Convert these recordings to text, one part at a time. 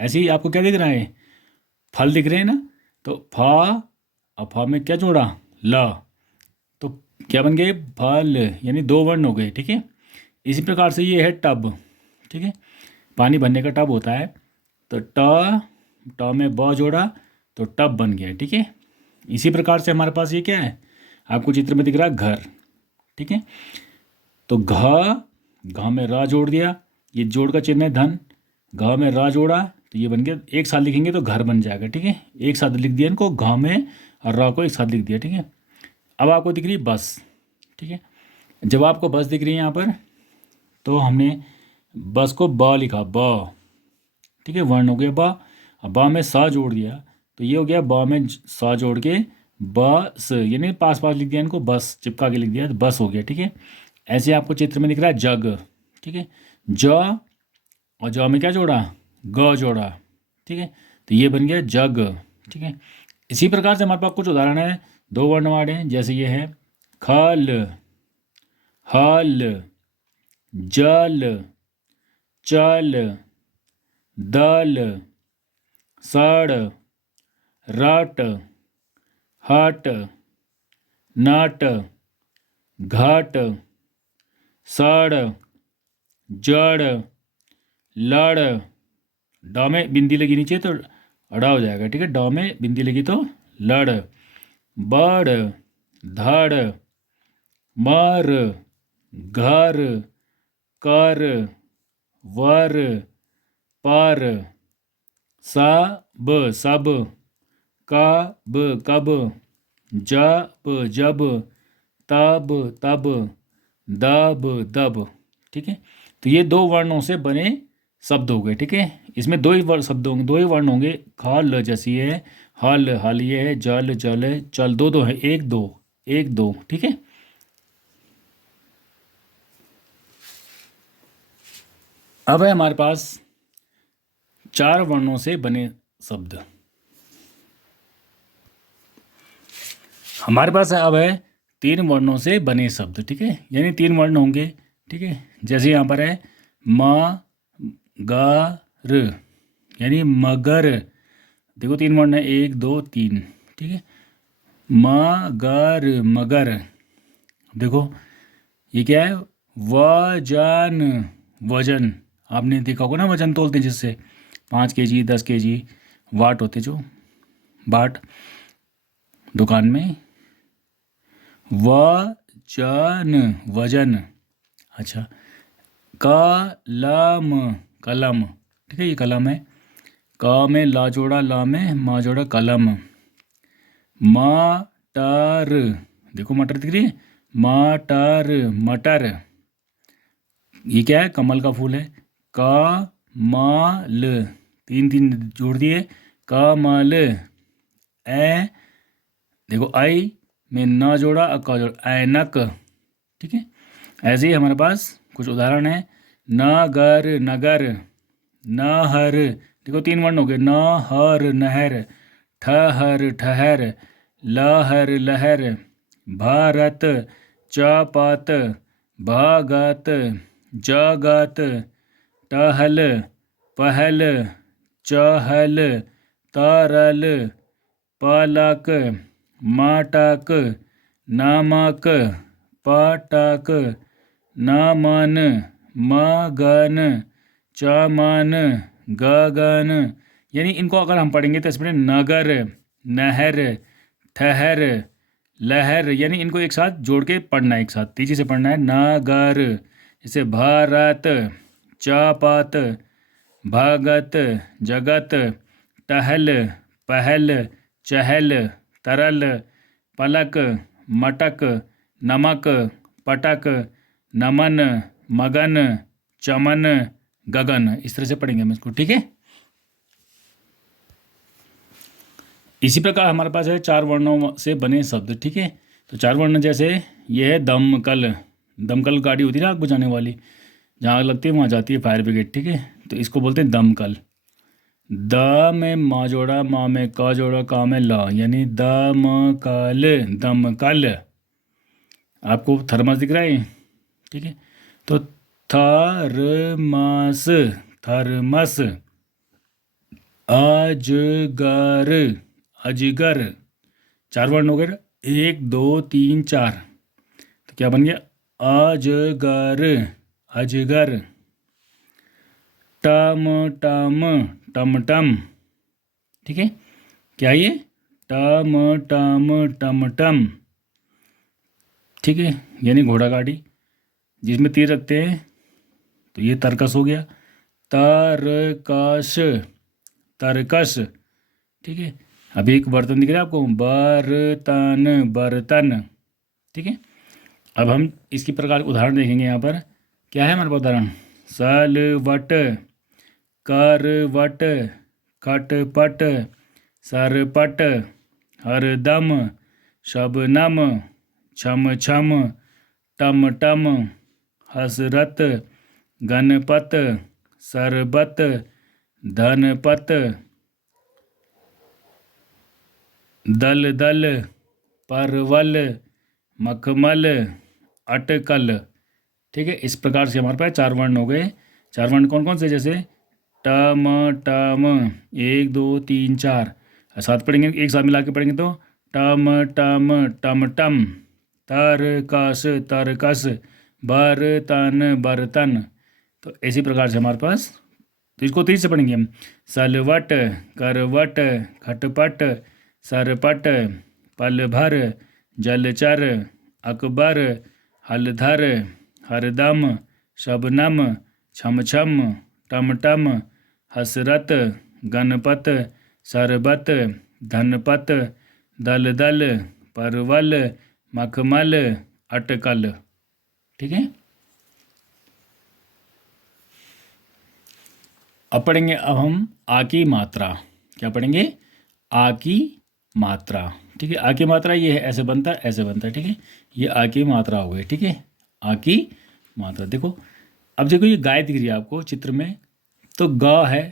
ऐसे ही आपको क्या दिख रहा है, फल दिख रहे हैं ना। तो फा, अब फा में क्या जोड़ा, ल, तो क्या बन गए, फल, यानी दो वर्ण हो गए। ठीक है, इसी प्रकार से ये है टब। ठीक है, पानी भरने का टब होता है, तो ट, ट में ब जोड़ा तो टब बन गया। ठीक है, इसी प्रकार से हमारे पास ये क्या है, आपको चित्र में दिख रहा है घर। ठीक है, तो घ, घ में रा जोड़ दिया, ये जोड़ का चिन्ह है धन, घ में रा जोड़ा तो ये बन गया, एक साथ लिखेंगे तो घर बन जाएगा। ठीक है, एक साथ लिख दिया इनको, घ में और रा को एक साथ लिख दिया। ठीक है, अब आपको दिख रही है बस। ठीक है, जब आपको बस दिख रही है यहाँ पर, तो हमने बस को ब लिखा, ब। ठीक है, वर्ण हो गया ब, अब ब में सा जोड़ दिया तो ये हो गया, ब में सा जोड़ के बस, यानी पास पास लिख दिया इनको, बस चिपका के लिख दिया तो बस हो गया। ठीक है, ऐसे आपको चित्र में दिख रहा है जग। ठीक है, ज, और ज में क्या जोड़ा, ग जोड़ा। ठीक है, तो ये बन गया जग। ठीक है, इसी प्रकार से हमारे पास कुछ उदाहरण है, दो वर्ण वाले हैं, जैसे ये है खल, हल, जल, चल, दल, सड़, रट, हट, नट, घट, सड़, जड़, लड़, ड में बिंदी लगी नीचे तो अड़ा हो जाएगा। ठीक है, ड में बिंदी लगी तो लड़, बड़, धड़, मर, घर, कर, वर, पर, सब, सब, कब, कब, जब, जब, तब, तब, दब, दब। ठीक है, तो ये दो वर्णों से बने शब्द हो गए। ठीक है, इसमें दो ही शब्द होंगे, दो ही वर्ण होंगे, खाल जैसी है, हल, हल ये है, जल, जल है, चल, दो दो है, एक दो, एक दो। ठीक है, अब है हमारे पास चार वर्णों से बने शब्द। हमारे पास अब है तीन वर्णों से बने शब्द। ठीक है, यानी तीन वर्ण होंगे। ठीक है, जैसे यहाँ पर है म, ग, र, यानी मगर। देखो तीन वर्ण है, एक दो तीन। ठीक है, मगर, मगर। देखो ये क्या है, वजन, वजन। आपने देखा होगा ना, वजन तोलते हैं जिससे 5 kg 10 kg वाट होते जो, बाट दुकान में, वजन, वजन। अच्छा, कलम, कलम। ठीक है, ये कलम है, क में ला जोड़ा, ला में मा जोड़ा, कलम। मटर, देखो मटर दिख रही है, मटर, मटर। ये क्या है, कमल का फूल है, कमल, तीन तीन जोड़ दिए, कमल। ए, देखो आई में न जोड़ा, अ जोड़ा, ऐनक। ठीक है, ऐसे ही हमारे पास कुछ उदाहरण है, नगर, नगर, नहर। देखो तीन वर्ण हो गए, नहर, नहर, ठहर, ठहर, लहर, लहर, भारत, चपत, भगत, जगत, टहल, पहल, चहल, तरल, पलक, मटक, नमक, पटक, नमन, मगन, चमन, गगन। यानी इनको अगर हम पढ़ेंगे तो इसमें नगर, नहर, ठहर, लहर, यानी इनको एक साथ जोड़ के पढ़ना है, एक साथ तेजी से पढ़ना है। नगर, जैसे भारत, चपत, भगत, जगत, टहल, पहल, चहल, तरल, पलक, मटक, नमक, पटक, नमन, मगन, चमन, गगन। इस तरह से पढ़ेंगे हम इसको। ठीक है, इसी प्रकार हमारे पास है चार वर्णों से बने शब्द। ठीक है, तो चार वर्ण जैसे ये है दमकल, दमकल गाड़ी होती है ना आग बुझाने वाली, जहाँ आग लगती है वहाँ जाती है फायर ब्रिगेड। ठीक है, तो इसको बोलते हैं दमकल। द में मा जोड़ा, मा में क जोड़ा, का में ल, यानी दमकल, दमकल। आपको थर्मस दिख रहा है। ठीक है, तो थर्मस, थर्मस। अजगर, अजगर, 4 वर्ण हो गए ना? 1 2 3 4, तो क्या बन गया अजगर, अजगर। टम टम, टमटम, ठीक है, क्या ये टम टम टमटम, ठीक है, यानी घोड़ा गाड़ी जिसमें तीर रखते हैं, तो ये तरकस हो गया। तरकश, तरकश, ठीक है। अभी एक बर्तन दिख रहा है आपको, बर्तन, बर्तन, ठीक है। अब हम इसकी प्रकार उदाहरण देखेंगे। यहाँ पर क्या है हमारे पास उदाहरण, सलवट, करवट, खटपट, सरपट, हरदम, शबनम, छम छम, टम टम, हसरत, गणपत, सरबत, धनपत, दल दल, परवल, मखमल, अटकल, ठीक है। इस प्रकार से हमारे पास 4 वर्ण हो गए। 4 वर्ण कौन कौन से, जैसे टम टम, 1 2 3 4, साथ पढ़ेंगे, एक साथ मिला के पढ़ेंगे तो टम टम टमटम, तरकस तरकस, बर्तन बर्तन। तो इसी प्रकार से हमारे पास, तो इसको तेज से पढ़ेंगे हम, सलवट, करवट, खटपट, सरपट, पलभर, जलचर, अकबर, हलधर, हरदम, शबनम, छमछम, टमटम, हसरत, गणपत, सरबत, धनपत, दलदल, परवल, मखमल, अटकल, ठीक है। अब पढ़ेंगे, अब हम आ की मात्रा, क्या पढ़ेंगे, आ की मात्रा, ठीक है। आ की मात्रा ये है, ऐसे बनता है, ऐसे बनता है, ठीक है। ये आ की मात्रा हो गई, ठीक है, आ की मात्रा। देखो, अब देखो ये गाय दिख रही है आपको चित्र में, तो ग है,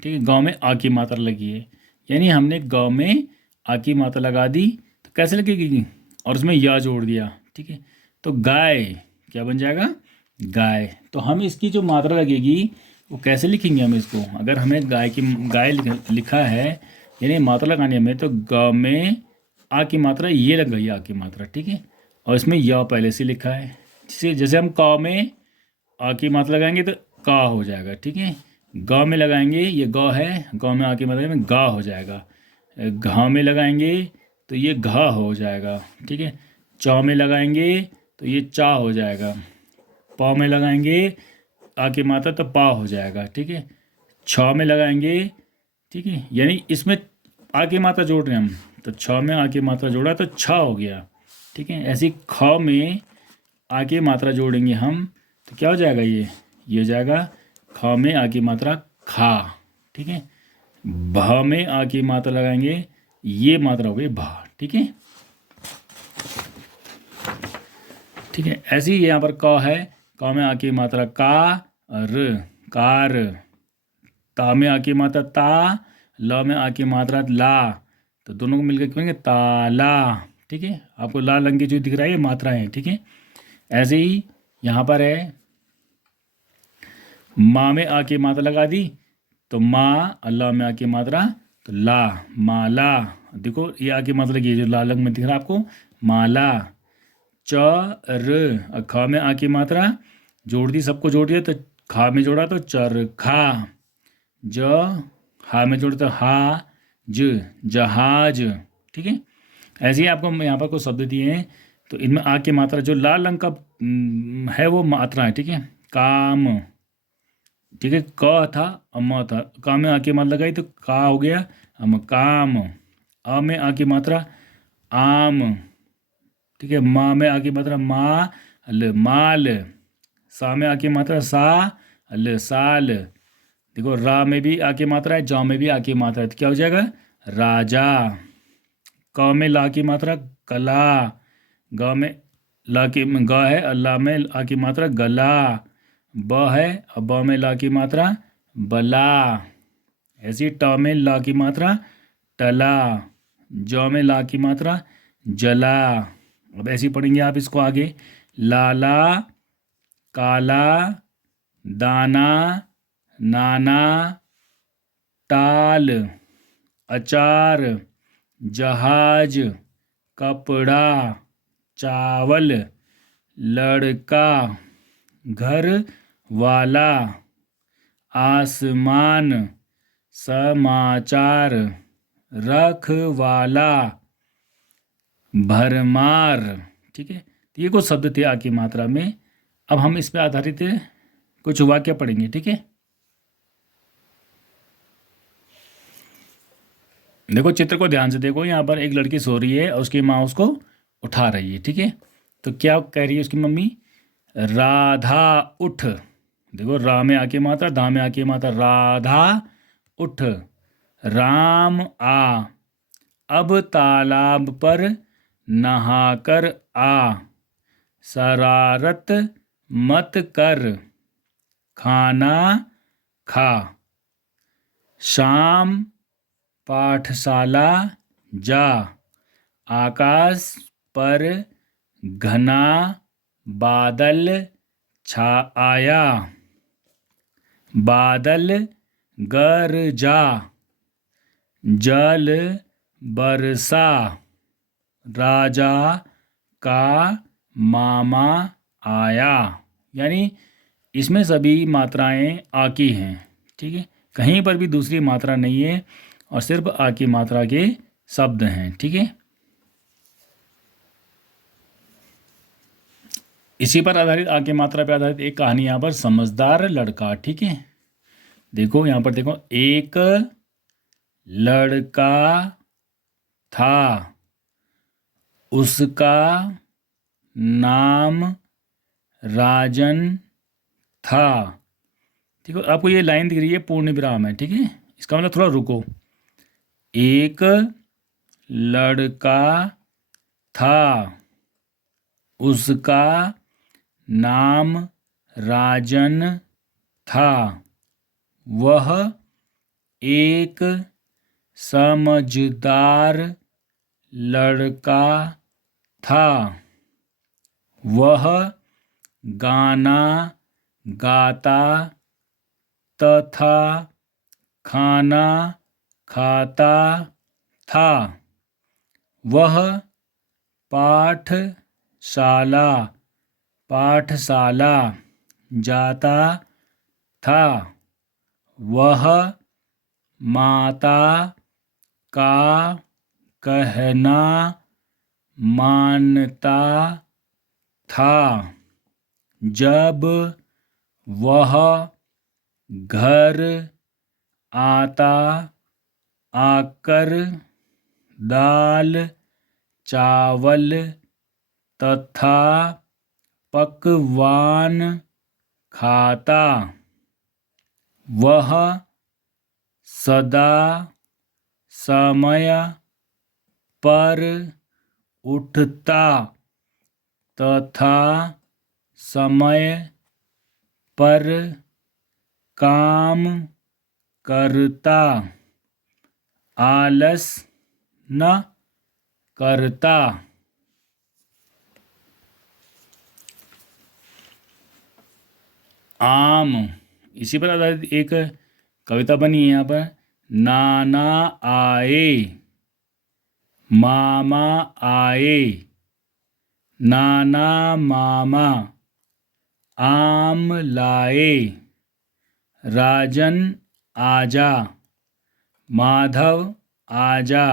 ठीक है, गाँव में आ की मात्रा लगी है, यानी हमने गाँव में आ की मात्रा लगा दी, तो कैसे लगेगी, और उसमें या जोड़ दिया, ठीक है, तो गाय क्या बन जाएगा, गाय। तो हम इसकी जो मात्रा लगेगी वो कैसे लिखेंगे हम इसको, अगर हमें गाय की, गाय लिखा है, यानी मात्रा लगानी है हमें, तो ग में आ की मात्रा ये लग गई, आ की मात्रा, ठीक है, और इसमें या पहले से लिखा है, जैसे जैसे हम क में आ की मात्रा लगाएंगे तो का हो जाएगा, ठीक है। ग में लगाएंगे, ये ग है, ग में आ की मात्रा में गा हो जाएगा। घा में लगाएंगे तो ये घा हो जाएगा, ठीक है। च में लगाएंगे तो ये चा हो जाएगा। प में लगाएंगे आ की मात्रा तो पा हो जाएगा, ठीक है। छ में लगाएंगे, ठीक है, यानी इसमें आ की मात्रा जोड़ रहे हैं हम, तो छ में आ की मात्रा जोड़ा तो छ हो गया, ठीक है। ऐसे ही ख में आ की मात्रा जोड़ेंगे हम, तो क्या हो जाएगा, ये हो जाएगा ख में आ की मात्रा खा, ठीक है। भ में आ की मात्रा लगाएंगे, ये मात्रा हो गई भा, ठीक है, ठीक है। ऐसे ही यहाँ पर क है, क में आ की मात्रा का, र, कार। ता में आ की मात्रा ता, ल में आ की मात्रा ला, तो दोनों को मिलकर कहेंगे ताला, ठीक है। आपको लाल रंग की जो दिख रहा है ये मात्रा है, ठीक है। ऐसे ही यहाँ पर है, माँ में आ की मात्रा लगा दी, तो माँ, अल्लाह में आ की मात्रा तो ला, माला। देखो ये आ की मात्रा की जो लाल रंग में दिख रहा है आपको, माला। च र, ख में आ की मात्रा जोड़ दी, सबको जोड़ दिया, तो खा में जोड़ा तो चरखा। ज, हा में जोड़ा तो हा ज, जहाज, ठीक है। ऐसे ही आपको यहाँ पर कुछ शब्द दिए हैं, तो इनमें आ की मात्रा जो लाल रंग का है वो मात्रा है, ठीक है। काम, ठीक है, क था, अम था, का में आ की मात्रा लगाई तो का हो गया अम, काम। अ में आ की मात्रा आम, ठीक है। माँ में आ की मात्रा माँ, ल, माल। सा में आ की मात्रा सा, ल, साल। देखो रा में भी आ की मात्रा है, जा में भी आ की मात्रा है, तो क्या हो जाएगा, राजा। क में ला की मात्रा कला, ग में ला की ग है, अल्लाह में आ की मात्रा गला। ब है, अब ब में ला की मात्रा बला। ऐसी ट में ला की मात्रा टला। ज में ला की मात्रा जला। अब ऐसे ही पढ़ेंगे आप इसको आगे, लाला, काला, दाना, नाना, टाल, अचार, जहाज, कपड़ा, चावल, लड़का, घर वाला, आसमान, समाचार, रखवाला, भरमार। ठीक है, तो ये कुछ शब्द थे आ की मात्रा में। अब हम इस पे आधारित कुछ वाक्य पढ़ेंगे। ठीक है, देखो चित्र को ध्यान से देखो। यहाँ पर एक लड़की सो रही है और उसकी माँ उसको उठा रही है। ठीक है, तो क्या कह रही है उसकी मम्मी? राधा उठ। देखो, रा में आके मात्रा, धा में आके मात्रा, राधा उठ। राम आ, अब तालाब पर नहाकर आ। शरारत मत कर, खाना खा। शाम पाठशाला जा। आकाश पर घना बादल छा आया। बादल गरजा। जल बरसा। राजा का मामा आया। यानी इसमें सभी मात्राएं आ की हैं। ठीक है, कहीं पर भी दूसरी मात्रा नहीं है और सिर्फ आ की मात्रा के शब्द हैं। ठीक है, इसी पर आधारित आ की मात्रा पर आधारित एक कहानी यहाँ पर, समझदार लड़का। ठीक है, देखो यहाँ पर देखो, एक लड़का था, उसका नाम राजन था। ठीक है, आपको ये लाइन दिख रही है, पूर्ण विराम है। ठीक है, इसका मतलब थोड़ा रुको। एक लड़का था, उसका नाम राजन था। वह एक समझदार लड़का था। वह गाना गाता तथा खाना खाता था। वह पाठशाला जाता था। वह माता का कहना मानता था। जब वह घर आता आकर दाल चावल तथा पकवान खाता। वह सदा समय पर उठता तथा समय पर काम करता। आलस न करता। आम, इसी पर आधारित एक कविता बनी है यहाँ पर। नाना आए, मामा आए, नाना मामा आम लाए। राजन आजा, माधव आजा,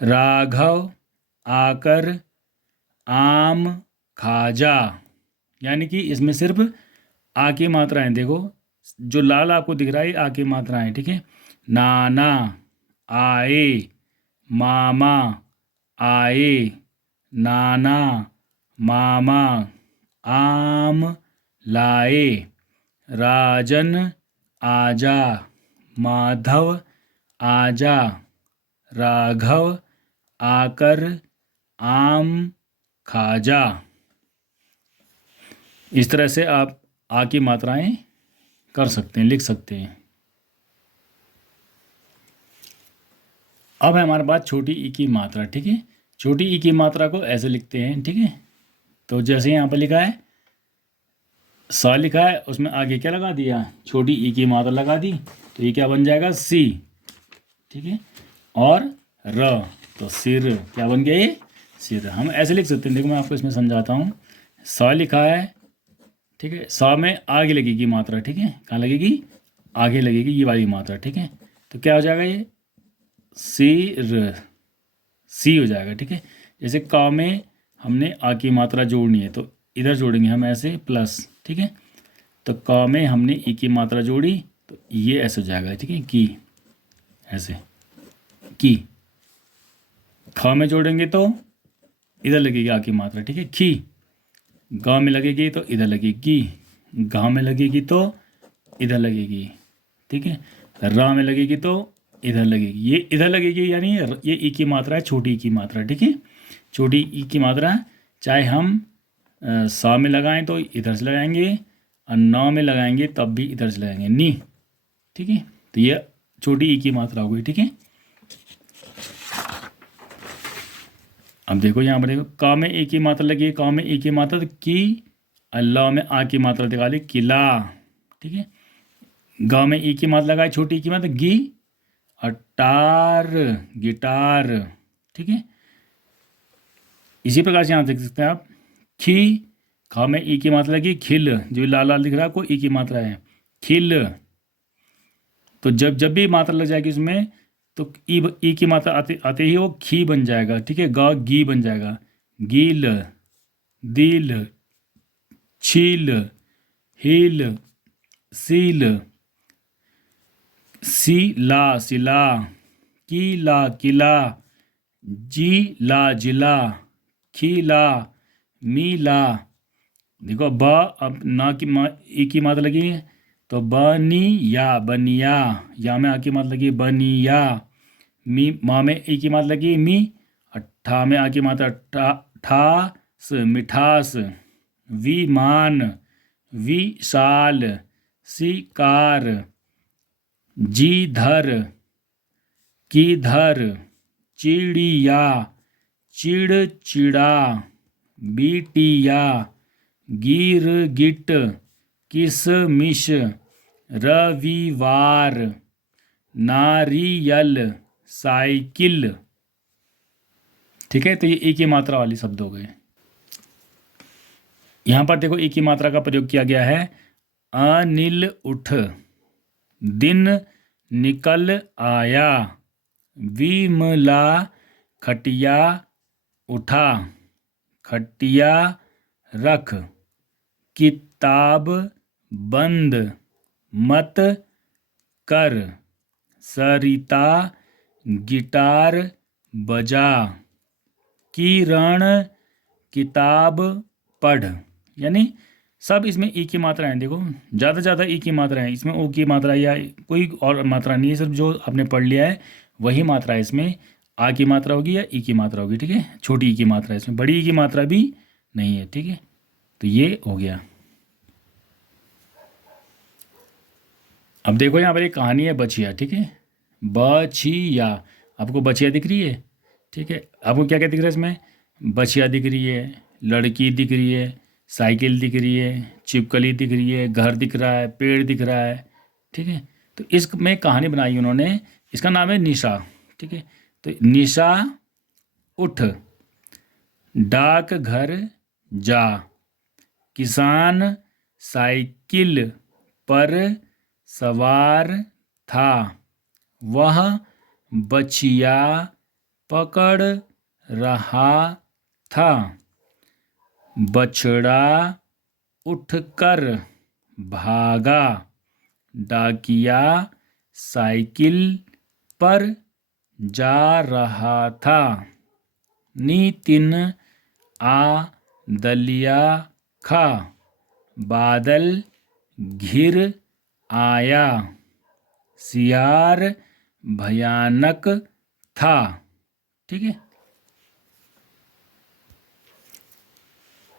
राघव आकर आम खाजा। यानी कि इसमें सिर्फ आ की मात्राएं, देखो जो लाल आपको दिख रहा है आ की मात्राएं। ठीक है, नाना आए, मामा आए, नाना मामा आम लाए। राजन आजा, माधव आजा, राघव आकर आम खाजा। इस तरह से आप आ की मात्राएं कर सकते हैं, लिख सकते हैं। अब है हमारे पास छोटी ई की मात्रा। ठीक है, छोटी ई की मात्रा को ऐसे लिखते हैं। ठीक है, तो जैसे यहाँ पर लिखा है, सा लिखा है, उसमें आगे क्या लगा दिया? छोटी ई की मात्रा लगा दी। तो ये क्या बन जाएगा, सी, ठीक है। और र, तो सिर, क्या बन गया ये, सिर। हम ऐसे लिख सकते हैं, देखो मैं आपको इसमें समझाता हूँ। स लिखा है, ठीक है, स में आगे लगेगी मात्रा, ठीक है, कहाँ लगेगी, आगे लगेगी ये वाली मात्रा, ठीक है। तो क्या हो जाएगा ये, सिर, सी हो जाएगा, ठीक है। जैसे क में हमने आ की मात्रा जोड़नी है तो इधर जोड़ेंगे हम ऐसे प्लस, ठीक है। तो क में हमने ई की मात्रा जोड़ी तो ये ऐसे हो जाएगा, ठीक है, की, ऐसे की। ख में जोड़ेंगे तो इधर लगेगी आ की मात्रा, ठीक है, खी। ग में लगेगी तो इधर लगेगी, घ में लगेगी तो इधर लगेगी, ठीक है। र में लगेगी तो इधर लगेगी, ये इधर लगेगी, यानी ये ई की मात्रा है, छोटी ई की मात्रा, ठीक है। छोटी ई की मात्रा चाहे हम सा में लगाएं तो इधर से लगाएंगे, और न में लगाएंगे तब भी इधर से लगाएंगे, नी, ठीक है। तो ये छोटी ई की मात्रा हो गई, ठीक है। अब देखो यहाँ पर, देखो का में ए की मात्रा लगी है, का में ए की मात्रा तो की, अल्लाह में आ की मात्रा निकाली, किला, ठीक है। ग में ई की मात्रा लगाई, छोटी ई की मात्रा गी, और टार, गिटार, ठीक है। इसी प्रकार से यहाँ देख सकते हैं आप, खी, खा में ई की मात्रा लगी, खिल, जो लाल लाल दिख रहा है आपको, ई की मात्रा है, खिल। तो जब जब भी मात्रा लग जाएगी उसमें तो ई की मात्रा आते आते ही वो खी बन जाएगा, ठीक है, ग गी बन जाएगा, गील, दिल, छील, हील, सील, सीला, सिला, कीला, किला, जीला, जिला, खीला, मीला। देखो ब, अब ना की ई की मात्रा लगी है तो बनिया, बनिया, या में आ की मात्रा लगी, बनिया, मी, माँ में ई की मात्रा लगी, मी, और ठा में आ की मात्रा, ठास, मिठास, विमान, विशाल, शिकार, जीधर, किधर, चिड़िया, चिड़चिड़ा, बीटिया, गिरगिट, किशमिश, रविवार, नारियल, साइकिल, ठीक है। तो ये एक ही मात्रा वाले शब्द हो गए। यहाँ पर देखो एक ही मात्रा का प्रयोग किया गया है, अनिल उठ, दिन निकल आया, विमला खटिया उठा, खटिया रख, किताब बंद मत कर, सरिता गिटार बजा, किरण किताब पढ़। यानी सब इसमें ई की मात्रा है, देखो ज़्यादा ज़्यादा ई की मात्रा है, इसमें ओ की मात्रा या कोई और मात्रा नहीं है, सिर्फ जो आपने पढ़ लिया है वही मात्रा है। इसमें आ की मात्रा होगी या ई की मात्रा होगी, ठीक है। छोटी ई की मात्रा है, इसमें बड़ी ई की मात्रा भी नहीं है, ठीक है। तो ये हो गया। अब देखो यहाँ पर एक कहानी है बछिया, ठीक है, बछिया, आपको बछिया दिख रही है, ठीक है। आपको क्या क्या दिख रहा है इसमें, बछिया दिख रही है, लड़की दिख रही है, साइकिल दिख रही है, छिपकली दिख रही है, घर दिख रहा है, पेड़ दिख रहा है, ठीक है। तो इसमें कहानी बनाई उन्होंने, इसका नाम है निशा, ठीक है। तो निशा उठ, डाक घर जा, किसान साइकिल पर सवार था, वह बछिया पकड़ रहा था, बछड़ा उठकर भागा, डाकिया साइकिल पर जा रहा था, नितिन आ दलिया खा, बादल घिर आया, सियार भयानक था, ठीक है।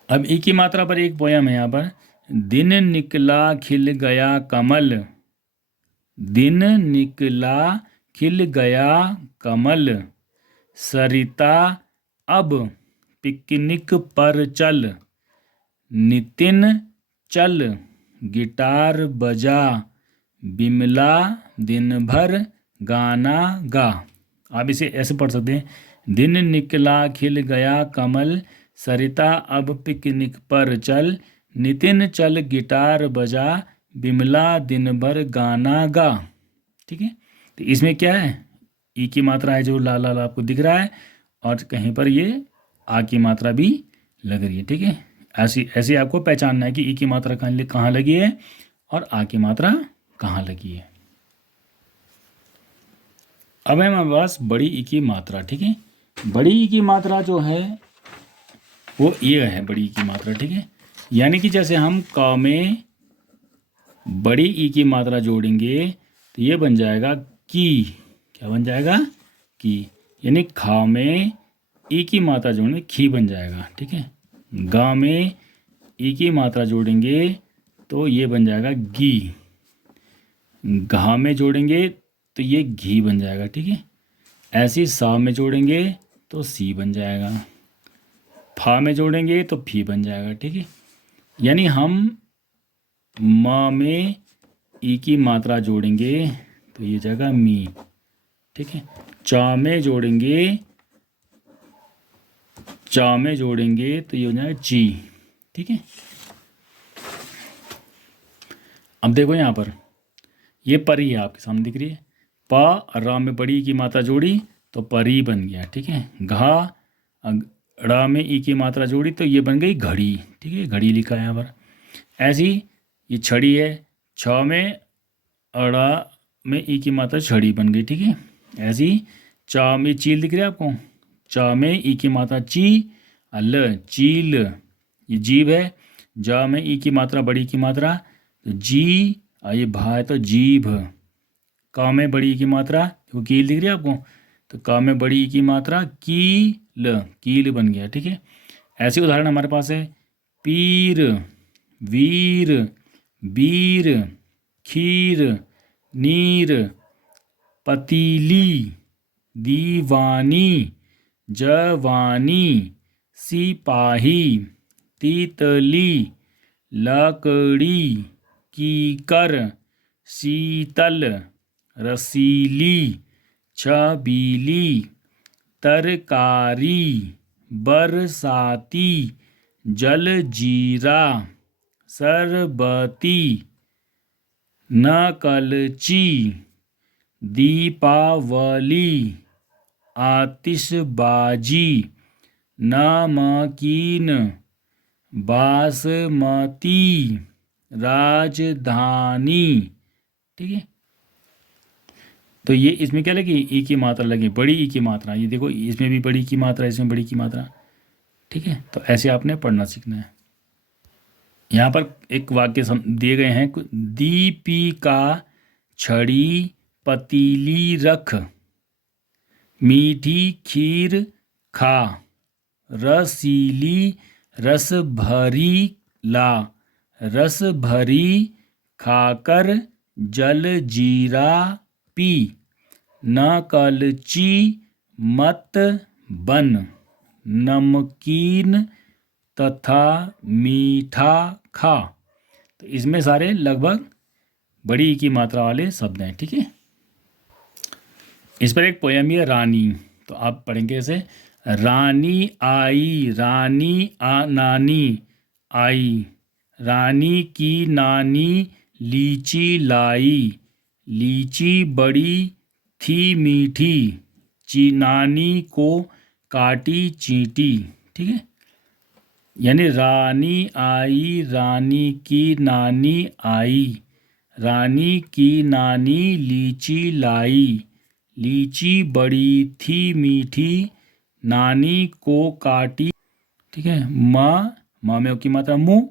अब एक ही मात्रा पर एक पोयम है यहाँ पर, दिन निकला खिल गया कमल, दिन निकला खिल गया कमल, सरिता अब पिकनिक पर चल, नितिन चल गिटार बजा, बिमला दिन भर गाना गा। आप इसे ऐसे पढ़ सकते हैं, दिन निकला खिल गया कमल, सरिता अब पिकनिक पर चल, नितिन चल गिटार बजा, बिमला दिन भर गाना गा। ठीक है, तो इसमें क्या है, ई की मात्रा है जो लाल लाल आपको दिख रहा है, और कहीं पर ये आ की मात्रा भी लग रही है। ठीक है, ऐसी ऐसे आपको पहचानना है कि ई की मात्रा कहाँ लगी है और आ की मात्रा कहाँ लगी है। अब है हमारे पास बड़ी ई की मात्रा। ठीक है, बड़ी ई की मात्रा जो है वो ये है बड़ी ई की मात्रा। ठीक है, यानी कि जैसे हम क में बड़ी ई की मात्रा जोड़ेंगे तो ये बन जाएगा की। क्या बन जाएगा, की। यानी खा में ई की मात्रा जोड़ेंगे खी बन जाएगा। ठीक है, गा में ई की मात्रा जोड़ेंगे तो ये बन जाएगा गी। घा में जोड़ेंगे तो ये घी बन जाएगा। ठीक है, ऐसे ही सा में जोड़ेंगे तो सी बन जाएगा, फा में जोड़ेंगे तो फी बन जाएगा। ठीक है, यानी हम म में ई की मात्रा जोड़ेंगे तो ये जाएगा मी। ठीक है, चा में जोड़ेंगे तो ये हो जाएगा ची। ठीक है, अब देखो यहाँ पर ये परी है आपके सामने दिख रही है, पा और रा में बड़ी की मात्रा जोड़ी तो परी बन गया। ठीक है, घा ड़ा में ई की मात्रा जोड़ी तो ये बन गई घड़ी। ठीक है, घड़ी लिखा है यहाँ पर। ऐसी ये छड़ी है, छ में अड़ा में ई की मात्रा छड़ी बन गई। ठीक है, ऐसी चा में चील दिख रही है आपको, चा में ई की मात्रा ची, अल चील ये जीभ है, जा में ई की मात्रा बड़ी की मात्रा तो जी, ये भा है तो जीभ। का में बड़ी ई की मात्रा वो कील दिख रही है आपको, तो का में बड़ी ई की मात्रा कील, कील बन गया। ठीक है, ऐसे उदाहरण हमारे पास है, पीर, वीर, बीर, खीर, नीर, पतीली, दीवानी, जवानी, सिपाही, तीतली, लकड़ी, कीकर, शीतल, रसीली, छबीली, तरकारी, बरसाती, जलजीरा, सरबती, नकलची, दीपावली, आतिशबाजी, नमकीन, बासमती, राजधानी। ठीक है, तो ये इसमें क्या लगी, ई की मात्रा लगी, बड़ी ई की मात्रा। ये देखो इसमें भी बड़ी की मात्रा, इसमें बड़ी की मात्रा। ठीक है, तो ऐसे आपने पढ़ना सीखना है। यहाँ पर एक वाक्य दिए गए हैं, दीपिका छड़ी पतीली रख, मीठी खीर खा, रसीली रस भरी ला, रस भरी खाकर जलजीरा पी, नकलची मत बन, नमकीन तथा मीठा खा। तो इसमें सारे लगभग बड़ी ई की मात्रा वाले शब्द हैं। ठीक है, इस पर एक पोयम है रानी, तो आप पढ़ेंगे इसे, रानी आई, रानी नानी आई, रानी की नानी लीची लाई, लीची बड़ी थी मीठी, नानी को काटी चींटी। ठीक है, यानी रानी आई, रानी की नानी आई, रानी की नानी लीची लाई, लीची बड़ी थी मीठी, नानी को काटी। ठीक है, माँ में की मात्रा मुँह,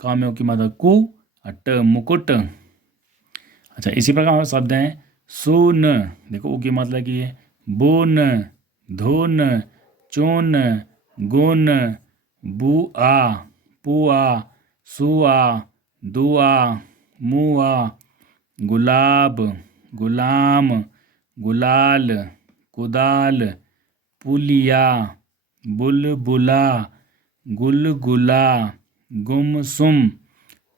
का में की मात्रा कु, अट मुकुट। अच्छा, इसी प्रकार हमारे शब्द हैं, सुन, देखो ऊ की मात्रा की है, बुन, धुन, चुन, गुन, बुआ, पुआ, सुआ, दुआ, मुआ, गुलाब, गुलाम, गुलाल, कुदाल, पुलिया, बुलबुला, गुलगुला, गुमसुम,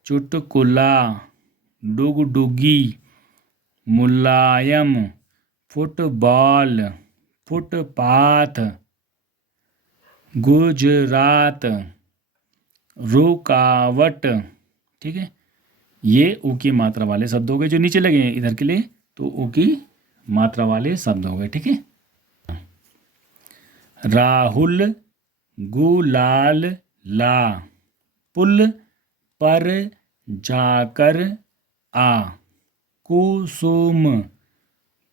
चुटकुला, डुगडुगी, मुलायम, फुटबॉल, फुटपाथ, गुजरात, रुकावट। ठीक है, ये ऊ की मात्रा वाले शब्द हो गए जो नीचे लगे हैं इधर के लिए, तो ऊ की मात्रा वाले शब्द हो गए। ठीक है, राहुल, गुलाल, ला, पुल पर जाकर आ, कुसुम,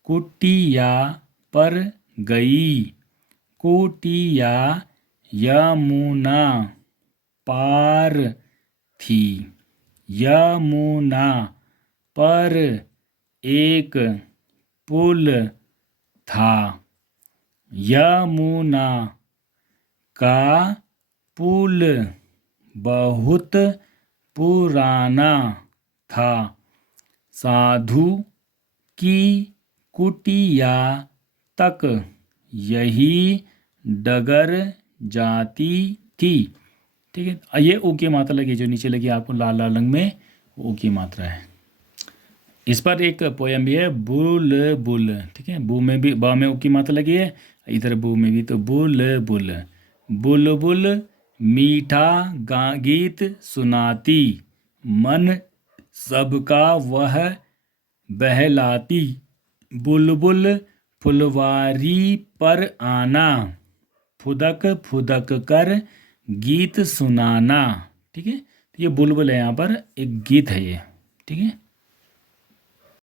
कुटिया पर गई, कुटिया यमुना पार थी, यमुना पर एक पुल था, यमुना का पुल बहुत पुराना था, साधु की कुटिया तक यही डगर जाती थी। ठीक है, ये ऊ की मात्रा लगी जो नीचे लगी आपको लाल लाल रंग में, ऊ की मात्रा है। इस पर एक पोयम भी है, बुल बुल। ठीक है, बू में भी, बा में ऊ की मात्रा लगी है, इधर बू में भी, तो बुल बुल, बुलबुल मीठा गीत सुनाती, मन सबका वह बहलाती, बुलबुल फुलवारी पर आना, फुदक फुदक कर गीत सुनाना। ठीक है, तो ये बुलबुल है, यहाँ पर एक गीत है ये। ठीक है।